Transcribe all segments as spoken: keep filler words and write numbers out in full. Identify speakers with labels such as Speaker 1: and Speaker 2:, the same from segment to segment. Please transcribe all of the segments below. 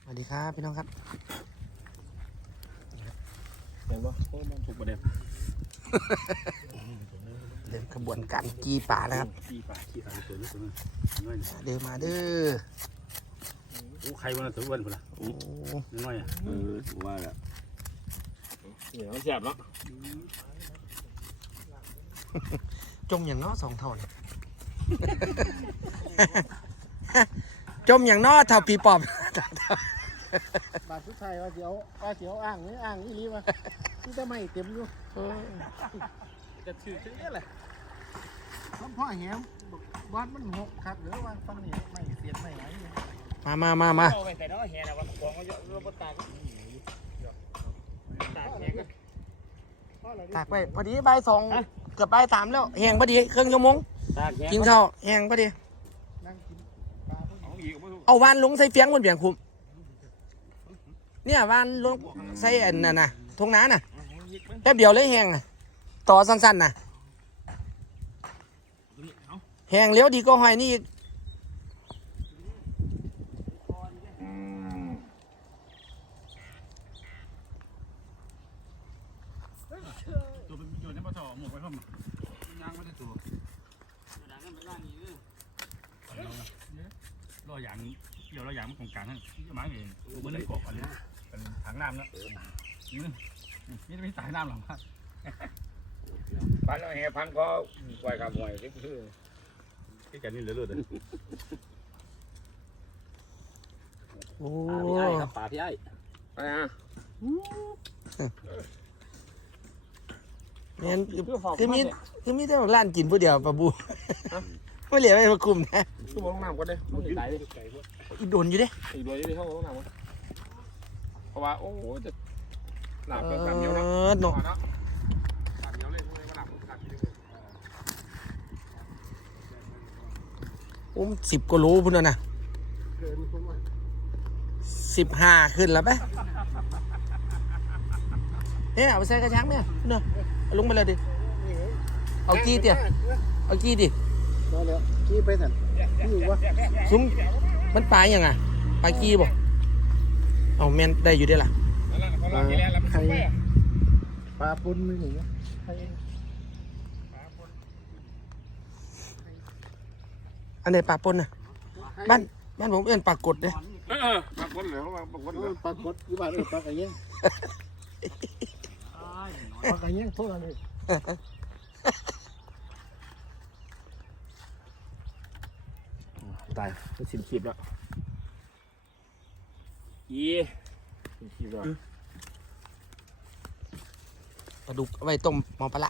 Speaker 1: สวัสดีครับพี่น้องครับ
Speaker 2: เห็นปะโอ้มันถูกประเด็น
Speaker 1: เดินขบวนการกีป่านะครับ
Speaker 2: ขี้ป่าขี้สามตัวนี่ตัวนึงน้อย
Speaker 1: เดินมาเด้อ
Speaker 2: โอ้ใครวันนั้นถือวันพุ่นละ
Speaker 1: โอ้
Speaker 2: น้อยอ่ะ
Speaker 3: เออผมว่าแหละ
Speaker 2: เหนียวแซ่บเนาะ
Speaker 1: จมอย่างน้อสองเท่าเนี่ย จมอย่างน้อเท่าปีปอบบ
Speaker 4: าดผู้ชายว่าเสียวว่าเสียวอ่างนี่อ่างนี่รีมาที่จะไม่เต็มอยู่
Speaker 2: จะถือแค่นี้แหละ
Speaker 4: เพราะพ่อแหมบอสมันหกครับหรือว่าฟังนี่ไม่เสียดไม่ไหว
Speaker 1: มามามามา
Speaker 2: เอาไปแต่น้อยแห่แล้วว่าของก็เยอะเราตากตากแห่ก็
Speaker 1: ตากไปพอดีบ่ายสองเกือบบ่ายสามแล้วแห้งพอดีครึ่งชั่วโมง
Speaker 2: ตากแห่
Speaker 1: กินข้าวแห้งพอดี
Speaker 4: นั่งกินปลาพวก
Speaker 2: เอา
Speaker 4: นี้
Speaker 2: อีกไม่
Speaker 1: เอาวานลงใส่เฟียงบนเบียงคุมเนี่ยวานลงใส่อันน่ะนะทงน้าน่ะแป๊บเดียวเลยแห้งน่ะต่อสั้นๆน่ะแห้งเลี้ยวดีก็หอยนี่อีก
Speaker 2: ตัวเป็นโยนในปลาทอหมกไปเข้ามาย่างไม่ได้ตัวรออย่างเกี่ยวรออย่างมันของกลางนั่นที่มาเองมันเลยเกาะกันเลยเป็นถังน้ำแล้วนี่นี่ไม่สายน้ำหรอกพันแล้วแห่พันก็ปล่อยกับปล่อยก็คือที่กันนี่เหลือเลย
Speaker 1: โอ้
Speaker 3: พี่ไอ้ครับป่าพี่ไอ้
Speaker 2: ไปอ่ะ
Speaker 1: เนี่ยคือมีคือมีแต่ร้านกินผู้เดียวปะบูไม่เหลืออะไรมากลุ่มนะ
Speaker 2: ชั่วโมงน้ำก็ได้มันไกลเลย
Speaker 1: อีโดนอยู่เด้
Speaker 2: อีกด้วยที่ห้องน้ำเพราะว่าโอ้โหจะหลับ
Speaker 1: เอ
Speaker 2: แบบเหนียวนะ
Speaker 1: อหน
Speaker 2: หลับเหนียวเลยพวกนี้หลับหลับ
Speaker 1: อุ้มสิบกิโลพุ่นน่ะ
Speaker 4: เกินคนว่า
Speaker 1: สิบห้าขึ้นแล้วไหมเนี่ยเอาไปใส่กระชังเนี่ยเนาะเอาลงไปเลยดิเอากี้เตี๋ยเอากี้ดิ
Speaker 4: พอแล้วขี้ไปสั่นขี้อยู่วะ
Speaker 1: ซุ้มมันปลายังไงปลากี้บ่เอาแมนได้อยู่ได้ล่ะ
Speaker 4: ปลาไข่ปลาปุ้นนี่อย่างเงี้ยไข่
Speaker 1: อันไหนปลาปนน่ะบ้านบ้านผมเอื้อนปลากดเลย
Speaker 2: เออปากคนเหลือปากคนเหลือ
Speaker 4: ปลากดหรือเปล่าเออปลากระเงี้ยปลากระเงี้ยโทษอะไร
Speaker 2: ตายจะสิ้นคลิปแล้วยี่สิ้นคลิปแล้ว
Speaker 1: ปลาดุกเอาไว้ต้มหมอปลาละ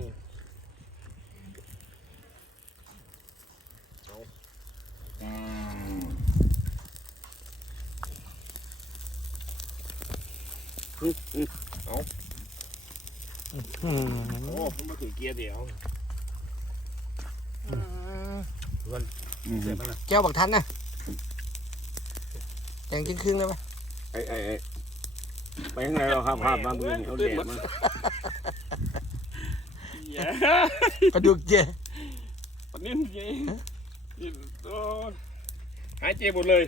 Speaker 1: อืม
Speaker 2: โอ้ผมมาถือเกียร์เดียวเสร็จแล้วนะ
Speaker 1: แก้วบักทันน่ะแดงครึ่งๆเลยปะ
Speaker 3: ไอ้ไอ้ไอ้ไปข้างในเราครับภาพมาเบื่อเขาแดดมา
Speaker 1: ปลาดุกเจ
Speaker 2: ปันนี้เจ๊โอ้หายเจ็บหมดเลย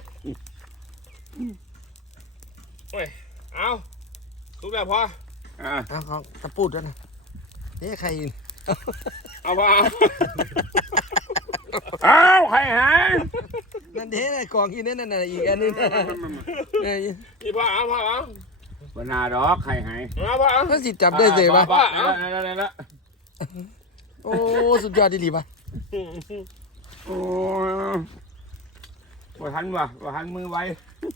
Speaker 2: โอ้ยเอาทุกแล้วพอ
Speaker 3: อ่า
Speaker 1: เอาของตะปูดด้วยนะนี่ใครยิน
Speaker 2: เอาพอ
Speaker 3: อ้าวใครหาย
Speaker 1: นั่นเด้กองอีนั่นน่ะอีกอันนึงเออ
Speaker 2: นี่พอเอาพอเอา
Speaker 3: บนาดอกใครหาย
Speaker 2: เอาพอเอา
Speaker 1: ก็สิจับได้เลยปะ
Speaker 3: บ้าแล้วแล้วแล้ว
Speaker 1: โอ้สุดยอดดีๆปะ
Speaker 3: โอ้ว่าทันว่ะว่าทันมือไว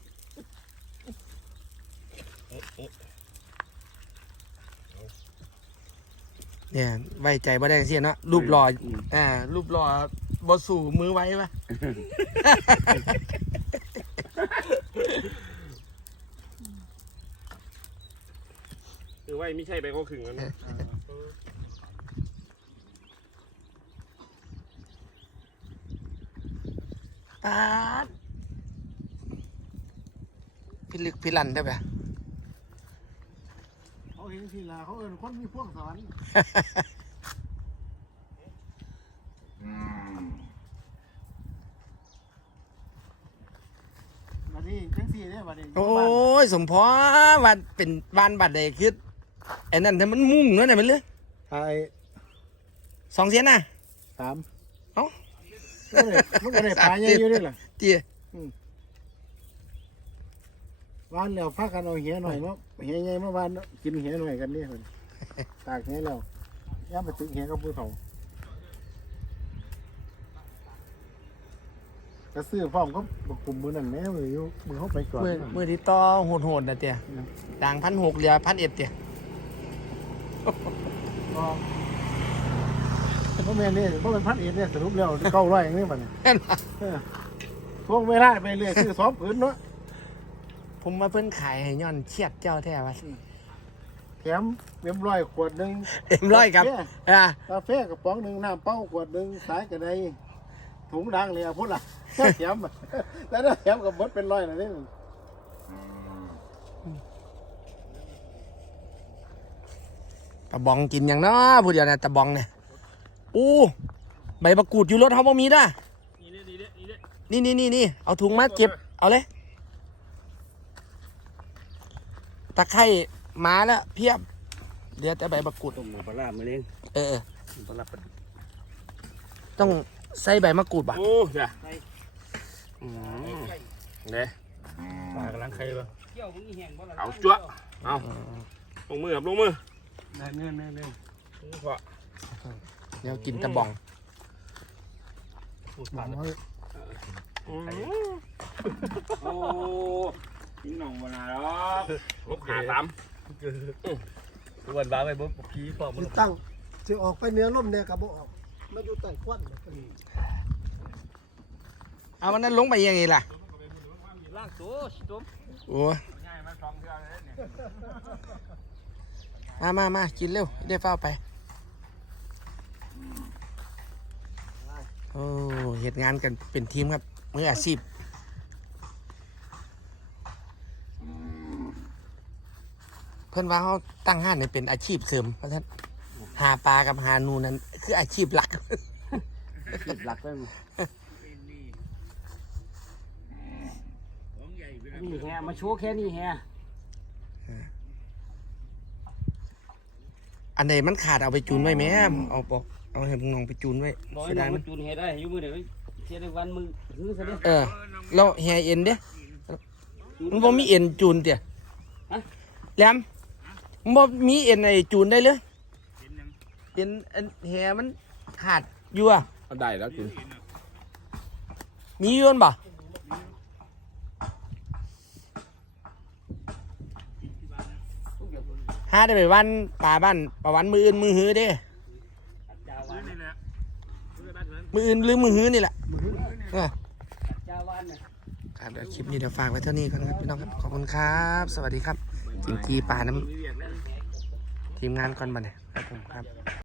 Speaker 1: เนี่ยไว้ใจบ่ได้เสียเนาะรูปหล่ออ่ารูปหล่อบ่สู่มือไว้ปะ
Speaker 2: คือว่าไม่ใช่ไปก็ขึงแล้วนะ
Speaker 1: ปาดพี่ลึกพี่ลันได้ปะ
Speaker 4: เขาเห็นทีละเขาเอินคนมีพวกสอนบัดนี้จังสี่เนี่ยเนี่ยบัดนี้
Speaker 1: โอ้ยสมพอว่าเป็นบ้านบัดใดคือไอ้นั่นถ้ามันมุ่งเนาะน่ะมันเลย
Speaker 4: ไอ้
Speaker 1: สองเสียนน่ะ
Speaker 4: สาม
Speaker 1: เอ้า
Speaker 4: มันก็ได้มันก็ได้ปลาใหญ่อยู่นี่ล่ะ
Speaker 1: เตี้ย
Speaker 4: วานแล้วพากันเอาเหี้ยหน่อยเนาะเหี้ยใหญ่มาวานเนาะกินเหี้ยหน่อยกันนี่เพิ่นตากเหี้ยแล้วย่ามไปถึงเหี้ยกับผู้เฒ่าก็ซื้อพร้อมก็บกลุ่มมือนั่นแม่มืออยู่มือเขาไปก่อน
Speaker 1: มือมือที่ต่อโหดๆน่ะเตี้ยด่างพันหกเหลือพันเอ็ดเตี้ย
Speaker 4: ก็เพราะแม่นี่เพราะเป็นพันเอ็ดเนี่ยสรุปแล้วเก้าร้อยอย่างนี้บัดนี้
Speaker 1: เห็นปะ
Speaker 4: เออพวกเวลาไปเรื่อยซื้อสองผืนเนาะ
Speaker 1: ผมมาเพิ่นขายให้ย้อนเชียดเจ้าแท้วะ
Speaker 4: แถมเอ็มร้อยขวดหนึ่ง
Speaker 1: เอ็มร้อยครับอ่าก
Speaker 4: าแฟกระป๋องหนึ่งน้ำเป้าขวดหนึ่งสายกระไดถุงดังเลยอ่ะพุ่นล่ะแถมแล้วแถมกับมดเป็นร้อยนะนี่
Speaker 1: ตะบองกินอย่างเนาะผู้เดียวนะตะบองเนี่ยอู้ใบมะกรูดอยู่รถเขาบ่มีด้ะนี่นี่นี่นี่เอาถุงมาเก็บเอาเลยตะไคร่มาแล้วเพียบเหลือแต่ใบมะกรูด
Speaker 3: ต้มหมูปลาร้ามาเลี้ยง
Speaker 1: เออเออ
Speaker 3: ปลาร้าปลา
Speaker 1: ต้องใส่ใบมะกรูดป่ะ
Speaker 3: โอ้จ้ะอืมเนี่ย
Speaker 2: ปลากำลังไข่ปะ
Speaker 3: เอาจ้วะเอาลงมือครับลงมือ
Speaker 2: เนื้อเนื้อเนื้อเนื้อ
Speaker 3: พอ
Speaker 1: เดี๋ยวกินตะบอง
Speaker 2: พูดผ่าน
Speaker 3: อืมโอ้ยิงหน่องบนาแล้วลูกหาตาม
Speaker 2: ทุกวันบ้าไปบุ๊บพี่ปอกมัน
Speaker 4: ตั้งจะออกไปเนื้อล่มเนี่ยกับบ่ออกมาอยู่ใต้ควัน
Speaker 1: เอาวันนั้นลงไปยังไงล่ะ
Speaker 2: ล่างตัวชิตุ้ม
Speaker 1: โอ้มามามากินเร็วได้เฝ้าไปโอ้เหตุงานกันเป็นทีมครับมืออาชีพเพื่อนว่าเขาตั้งห้านเนี่ยเป็นอาชีพเสริมเพราะฉะนั้นหาปลากับหานูนั้นคืออาชีพหลัก
Speaker 3: หลักเลย
Speaker 5: นี่แฮมาโชว์แค่นี้แฮ
Speaker 1: อันไหนมันขาดเอาไปจูนไว้ไหมเอาบอกเอาให้มึงลองไปจูนไว้
Speaker 5: บอก
Speaker 1: เสี
Speaker 5: ให้
Speaker 1: ย
Speaker 5: น้
Speaker 1: ดา
Speaker 5: อย ง
Speaker 1: มัน
Speaker 5: จูนแฮได้อยู่มือเดี๋ยวเทียในวันมือหื้อซะเด้
Speaker 1: เออเราแฮเอ็นเด้มันบ่มีเอ็นจูนเตี่ยแหลมมันบ่มีเอ็นไอจูนได้เลยเอ็นอันแฮมันขาดอยู่อ่ะ
Speaker 3: ได้แล้วกิน
Speaker 1: มีอยู่บ่ห้าได้ไปวันป่าบ้านป่าวันมืออื่นมือหื้อเด้
Speaker 5: จาวัน
Speaker 2: นี่แหละ
Speaker 1: มืออื่นหรือมือหื้อนี่แหละเออ
Speaker 5: จาวันเนี่ย
Speaker 1: ครับเดี๋ยวคลิปนี้เดี๋ยวฝากไว้เท่านี้ก่อนครับพี่น้องครับขอบคุณครับสวัสดีครับกินกีปลาน้ำทีมงานก่อนมาเนี่ยครับผมครับ